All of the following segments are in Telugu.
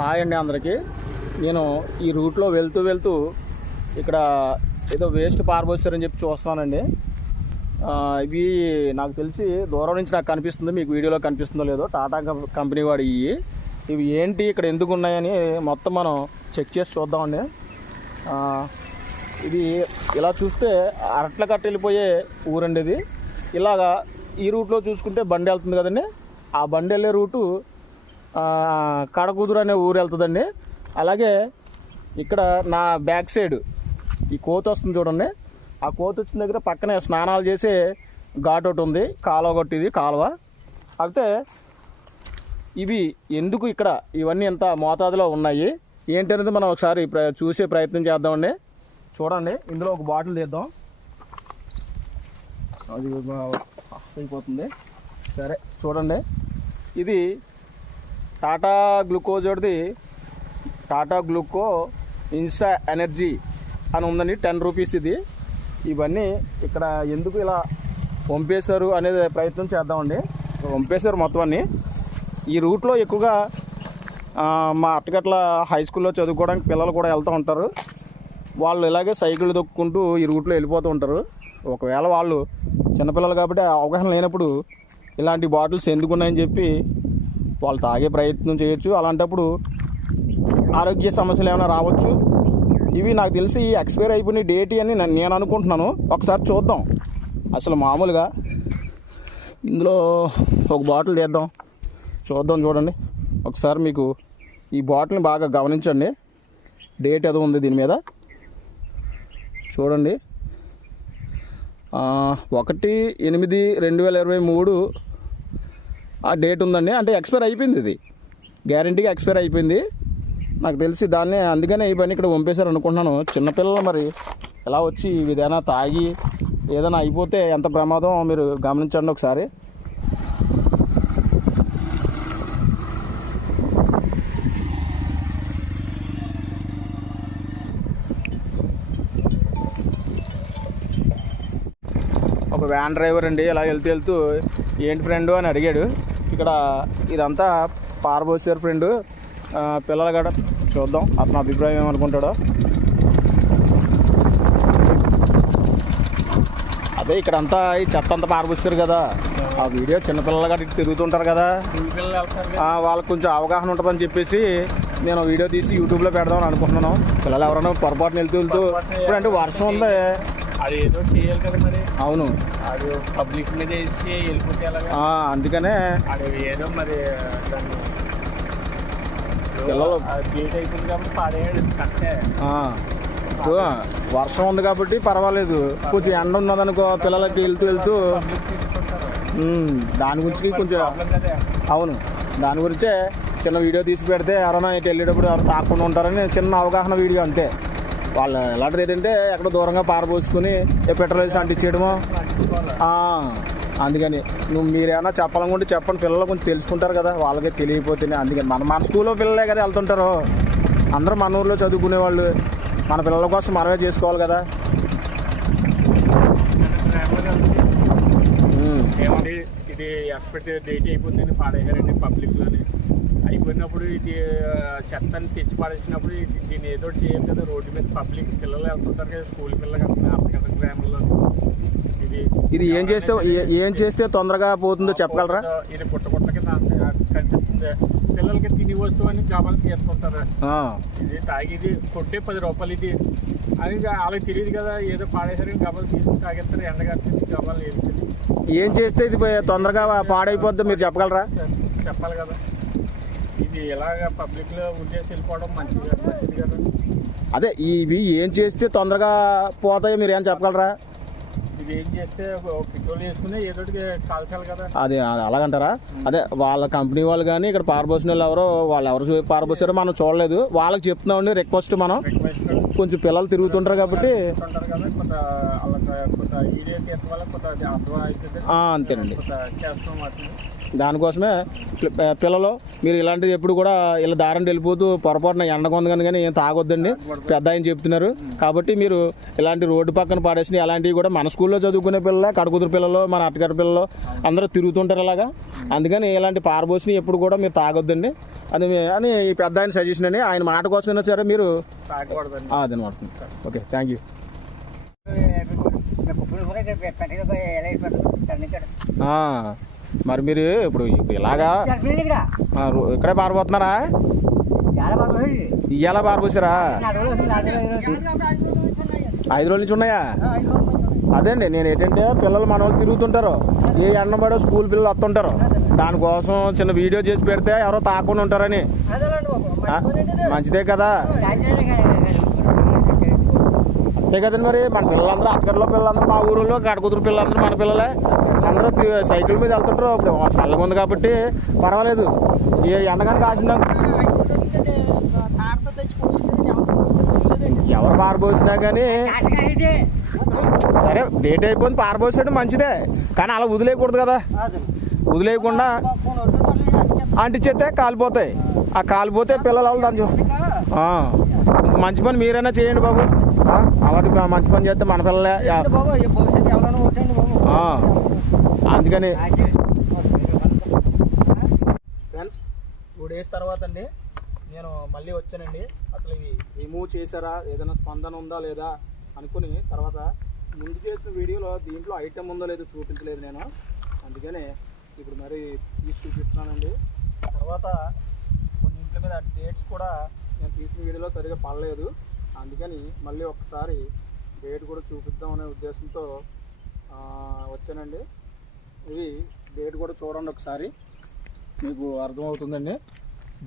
హాయ్ అండి అందరికీ. నేను ఈ రూట్లో వెళ్తూ ఇక్కడ ఏదో వేస్ట్ పారబోసారని చెప్పి చూస్తున్నానండి. ఇవి నాకు తెలిసి దూరం నుంచి నాకు కనిపిస్తుంది, మీకు వీడియోలో కనిపిస్తుందో లేదో. టాటా కంపెనీ వాడు ఇవి ఏంటి, ఇక్కడ ఎందుకు ఉన్నాయని మొత్తం మనం చెక్ చేసి చూద్దామండి. ఇది ఇలా చూస్తే అరట్ల కట్ట వెళ్ళిపోయే ఊరండి ఇది. ఇలాగా ఈ రూట్లో చూసుకుంటే బండి వెళ్తుంది కదండి, ఆ బండి వెళ్ళే రూటు కడకూదురు అనే ఊరు వెళ్తుందండి. అలాగే ఇక్కడ నా బ్యాక్ సైడ్ ఈ కోత వస్తుంది చూడండి, ఆ కోత వచ్చిన దగ్గర పక్కనే స్నానాలు చేసే ఘాట్ ఒకటి ఉంది, కాలువ ఒకటి, ఇది కాలువ. అయితే ఇవి ఎందుకు ఇక్కడ ఇవన్నీ ఎంత మోతాదులో ఉన్నాయి ఏంటనేది మనం ఒకసారి చూసే ప్రయత్నం చేద్దామండి. చూడండి, ఇందులో ఒక బాటిల్ తీద్దాం, అది అయిపోతుంది. సరే చూడండి, ఇది టాటా గ్లూకోజోడిది, టాటా గ్లూకో ఇన్స్టా ఎనర్జీ అని ఉందండి, 10 రూపీస్ ఇది. ఇవన్నీ ఇక్కడ ఎందుకు ఇలా పంపేశారు అనేది ప్రయత్నం చేద్దామండి. పంపేశారు మొత్తం అన్నీ. ఈ రూట్లో ఎక్కువగా మా అట్టగట్ల హై స్కూల్లో చదువుకోవడానికి పిల్లలు కూడా వెళ్తూ ఉంటారు. వాళ్ళు ఇలాగే సైకిల్ దొక్కుంటూ ఈ రూట్లో వెళ్ళిపోతూ ఉంటారు. ఒకవేళ వాళ్ళు చిన్నపిల్లలు కాబట్టి అవగాహన లేనప్పుడు ఇలాంటి బాటిల్స్ ఎందుకున్నాయని చెప్పి వాళ్ళు తాగే ప్రయత్నం చేయొచ్చు. అలాంటప్పుడు ఆరోగ్య సమస్యలు ఏమైనా రావచ్చు. ఇవి నాకు తెలిసి ఎక్స్పైర్ అయిపోయిన డేట్ అని నేను అనుకుంటున్నాను. ఒకసారి చూద్దాం. అసలు మామూలుగా ఇందులో ఒక బాటిల్ తీద్దాం, చూడండి ఒకసారి. మీకు ఈ బాటిల్ని బాగా గమనించండి, డేట్ ఏదో ఉంది దీని మీద చూడండి. 1/8/2023 ఆ డేట్ ఉందండి. అంటే ఎక్స్పైర్ అయిపోయింది, ఇది గ్యారంటీగా ఎక్స్పైర్ అయిపోయింది నాకు తెలిసి. దాన్నే అందుకనే ఈ పని ఇక్కడ పంపేశారు అనుకుంటున్నాను. చిన్నపిల్లలు మరి ఎలా వచ్చి ఏదైనా తాగి ఏదైనా అయిపోతే ఎంత ప్రమాదం మీరు గమనించండి ఒకసారి. ఒక వ్యాన్ డ్రైవర్ అండి, ఇలా వెళ్తూ ఏంటి ఫ్రెండ్ అని అడిగాడు. ఇక్కడ ఇదంతా పారబోసారు ఫ్రెండ్, పిల్లలు కూడా చూద్దాం అతని అభిప్రాయం ఏమనుకుంటాడో. అదే ఇక్కడంతా ఈ చెత్త అంతా పారబోసారు కదా, ఆ వీడియో చిన్నపిల్లలు కూడా ఇటు తిరుగుతుంటారు కదా, వాళ్ళకి కొంచెం అవగాహన ఉంటుందని చెప్పేసి నేను వీడియో తీసి యూట్యూబ్లో పెడదామని అనుకుంటున్నాను. పిల్లలు ఎవరైనా పొరపాటున వెళ్తూ ఇప్పుడు అంటే వర్షం ఉంది, అది ఏదో చేయాలి కదా మరి. అవును, అది పబ్లిక్ మీద వేసి వెళ్ళిపోతే అందుకనే అది ఏదో మరి పిల్లలు గేట్ అయిపోయింది కాబట్టి పాడేయాడు కట్టే. వర్షం ఉంది కాబట్టి పర్వాలేదు, కొంచెం ఎండ ఉన్నదనుకో పిల్లలకి వెళ్తూ దాని గురించి కొంచెం అవును, దాని గురించే చిన్న వీడియో తీసి పెడితే ఎవరైనా ఇటు వెళ్ళేటప్పుడు ఎవరు తాకుండా ఉంటారని చిన్న అవగాహన వీడియో అంతే. వాళ్ళు ఎలాంటిది ఏంటంటే ఎక్కడ దూరంగా పారబోసుకుని పెట్రోల్ వేసి అంటించేయడమో. అందుకని మీరేమన్నా చెప్పాలనుకుంటే చెప్పండి, పిల్లలు కొంచెం తెలుసుకుంటారు కదా, వాళ్ళకే తెలియకపోతేనే. అందుకని మన స్కూల్లో పిల్లలే కదా వెళ్తుంటారు, అందరూ మన ఊళ్ళో చదువుకునే వాళ్ళు, మన పిల్లల కోసం మనమే చేసుకోవాలి కదా. ఏమండి ఇది ఎక్స్పెక్ట్ డేట్ అయిపోయిందని పాడేయారండి పబ్లిక్లోని. అయిపోయినప్పుడు ఇది చెత్తని తెచ్చి పాడేసినప్పుడు దీన్ని ఏదో చేయాలి కదా. రోడ్డు మీద పబ్లిక్ పిల్లలు వెళ్తుంటారు కదా, స్కూల్ పిల్లలు వెళ్తున్నారు అర్థగంట గ్రామంలో. ఇది ఏం చేస్తే తొందరగా పోతుందో చెప్పగలరా? ఇది పుట్ట కింద కనిపిస్తుంది. పిల్లలకి తిని వస్తువు అని జబాలు తీసుకుంటారు. ఇది తాగిది కొట్టే 10 రూపాయలు ఇది అని వాళ్ళకి తెలియదు కదా, ఏదో పాడేసరికి జబాలు తీసుకుని తాగేస్తారు. ఎండగడుతుంది, జబాలు వేస్తుంది. ఏం చేస్తే ఇది తొందరగా పాడైపోద్దో మీరు చెప్పగలరా? చెప్పాలి కదా. ఇది ఎలాగ పబ్లిక్లో ఉండేసి వెళ్ళిపోవడం మంచిది కదా. అదే ఇవి ఏం చేస్తే తొందరగా పోతాయో మీరు ఏం చెప్పగలరా? ఇది ఏం చేస్తే పెట్రోల్ వేసుకుని ఏదో కాల్చాలి కదా. అదే అలాగంటారా? అదే వాళ్ళ కంపెనీ వాళ్ళు కానీ ఇక్కడ పారబోసిన వాళ్ళు ఎవరు పారబోసారో మనం చూడలేదు, వాళ్ళకి చెప్తున్నామండి రిక్వెస్ట్. మనం కొంచెం పిల్లలు తిరుగుతుంటారు కాబట్టి అంతేనండి. దానికోసమే పిల్లలు మీరు ఇలాంటిది ఎప్పుడు కూడా ఇలా దారిని వెళ్ళిపోతూ పొరపాటున ఎండకొంది కానీ ఏం తాగొద్దండి, పెద్ద ఆయన చెప్తున్నారు. కాబట్టి మీరు ఇలాంటి రోడ్డు పక్కన పాడేసి అలాంటివి కూడా మన స్కూల్లో చదువుకునే పిల్లలే, కడకుదురు పిల్లలు, మన అట్టగడ్డ పిల్లలు అందరూ తిరుగుతుంటారు ఇలాగా. అందుకని ఇలాంటి పారబోసిని ఎప్పుడు కూడా మీరు తాగొద్దండి. అని ఈ పెద్ద ఆయన సజెషన్ అని ఆయన మాట కోసం సరే మీరు తాగకూడదండి. అదని వాడుతుంది. Okay, thank you. మరి మీరు ఇప్పుడు ఇలాగా ఇక్కడే పారిపోతున్నారా? ఇవాళ పారిపోసారా? 5 రోజుల నుంచి ఉన్నాయా? అదే అండి, నేను ఏంటంటే పిల్లలు మన వాళ్ళు తిరుగుతుంటారు, ఏ ఎండబడో స్కూల్ పిల్లలు వస్తుంటారు, దానికోసం చిన్న వీడియో చేసి పెడితే ఎవరో తాకుండా ఉంటారని. మంచిదే కదా, అంతే కదండి. మరి మన పిల్లలందరూ అక్కడిలో పిల్లలందరూ మా ఊరిలో కడకుదురు పిల్లలందరూ మన పిల్లలే అందరూ సైకిల్ మీద వెళ్తుంటారు. ఇప్పుడు చల్లగా ఉంది కాబట్టి పర్వాలేదు. ఏ ఎండగానే కాసిందా ఎవరు పారబోసినా కానీ సరే, డేట్ అయిపోయింది పారబోసేయడం మంచిదే, కానీ అలా వదిలేయకూడదు కదా. వదిలేయకుండా అంటించేస్తే కాలిపోతాయి. ఆ కాలిపోతే పిల్లలు దాని మంచి పని మీరైనా చేయండి బాబు. అలాంటి మంచి పని చేస్తే మన పిల్లలే. అందుకని ఫ్రెండ్స్, 2 డేస్ తర్వాత అండి నేను మళ్ళీ వచ్చానండి. అసలు ఇవి రిమూవ్ చేశారా, ఏదైనా స్పందన ఉందా లేదా అనుకుని తర్వాత ముందు చేసిన వీడియోలో దీంట్లో ఐటెం ఉందో లేదో చూపించలేదు నేను. అందుకనే ఇప్పుడు మరి తీసి చూపిస్తున్నానండి. తర్వాత కొన్ని ఇంట్ల మీద డేట్స్ కూడా నేను తీసిన వీడియోలో సరిగా పడలేదు. అందుకని మళ్ళీ ఒకసారి డేట్ కూడా చూపిద్దాం అనే ఉద్దేశంతో వచ్చానండి. ఇవి డేట్ కూడా చూడండి ఒకసారి, మీకు అర్థమవుతుందండి.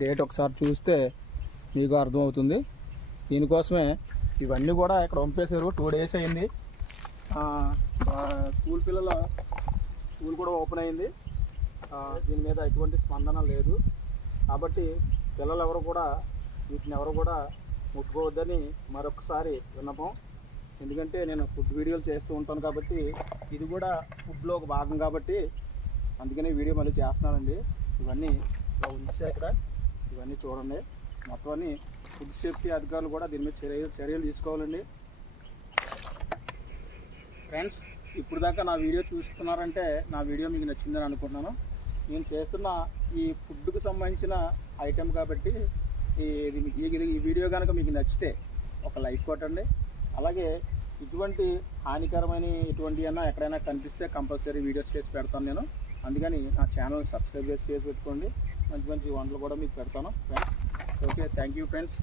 డేట్ ఒకసారి చూస్తే మీకు అర్థమవుతుంది. దీనికోసమే ఇవన్నీ కూడా ఇక్కడ పంపేశారు. 2 డేస్ అయింది. స్కూల్ పిల్లల స్కూల్ కూడా ఓపెన్ అయింది. దీని మీద ఎటువంటి స్పందన లేదు. కాబట్టి పిల్లలు ఎవరు కూడా వీటిని ఎవరు కూడా ముట్టుకోవద్దని మరొకసారి విన్నపం. ఎందుకంటే నేను ఫుడ్ వీడియోలు చేస్తూ ఉంటాను కాబట్టి ఇది కూడా ఫుడ్లో ఒక భాగం కాబట్టి అందుకనే వీడియో మళ్ళీ చేస్తున్నానండి. ఇవన్నీ ఇలా ఉంచే ఇక్కడ ఇవన్నీ చూడండి. మొత్తం అన్ని ఫుడ్ సేఫ్టీ అధికారులు కూడా దీని మీద చర్యలు తీసుకోవాలండి. ఫ్రెండ్స్, ఇప్పుడు దాకా నా వీడియో చూస్తున్నారంటే నా వీడియో మీకు నచ్చిందని అనుకుంటున్నాను. నేను చేస్తున్న ఈ ఫుడ్కు సంబంధించిన ఐటెం కాబట్టి ఈ వీడియో కనుక మీకు నచ్చితే ఒక లైక్ కొట్టండి. అలాగే ఇటువంటి హానికరమైన ఇటువంటి అన్నా ఎక్కడైనా కనిపిస్తే కంపల్సరీ వీడియోస్ చేసి పెడతాను నేను. అందుకని నా ఛానల్ సబ్స్క్రైబ్ చేసి పెట్టుకోండి. మంచి మంచి వంటలు కూడా మీకు పెడతాను friends. Okay, thank you friends.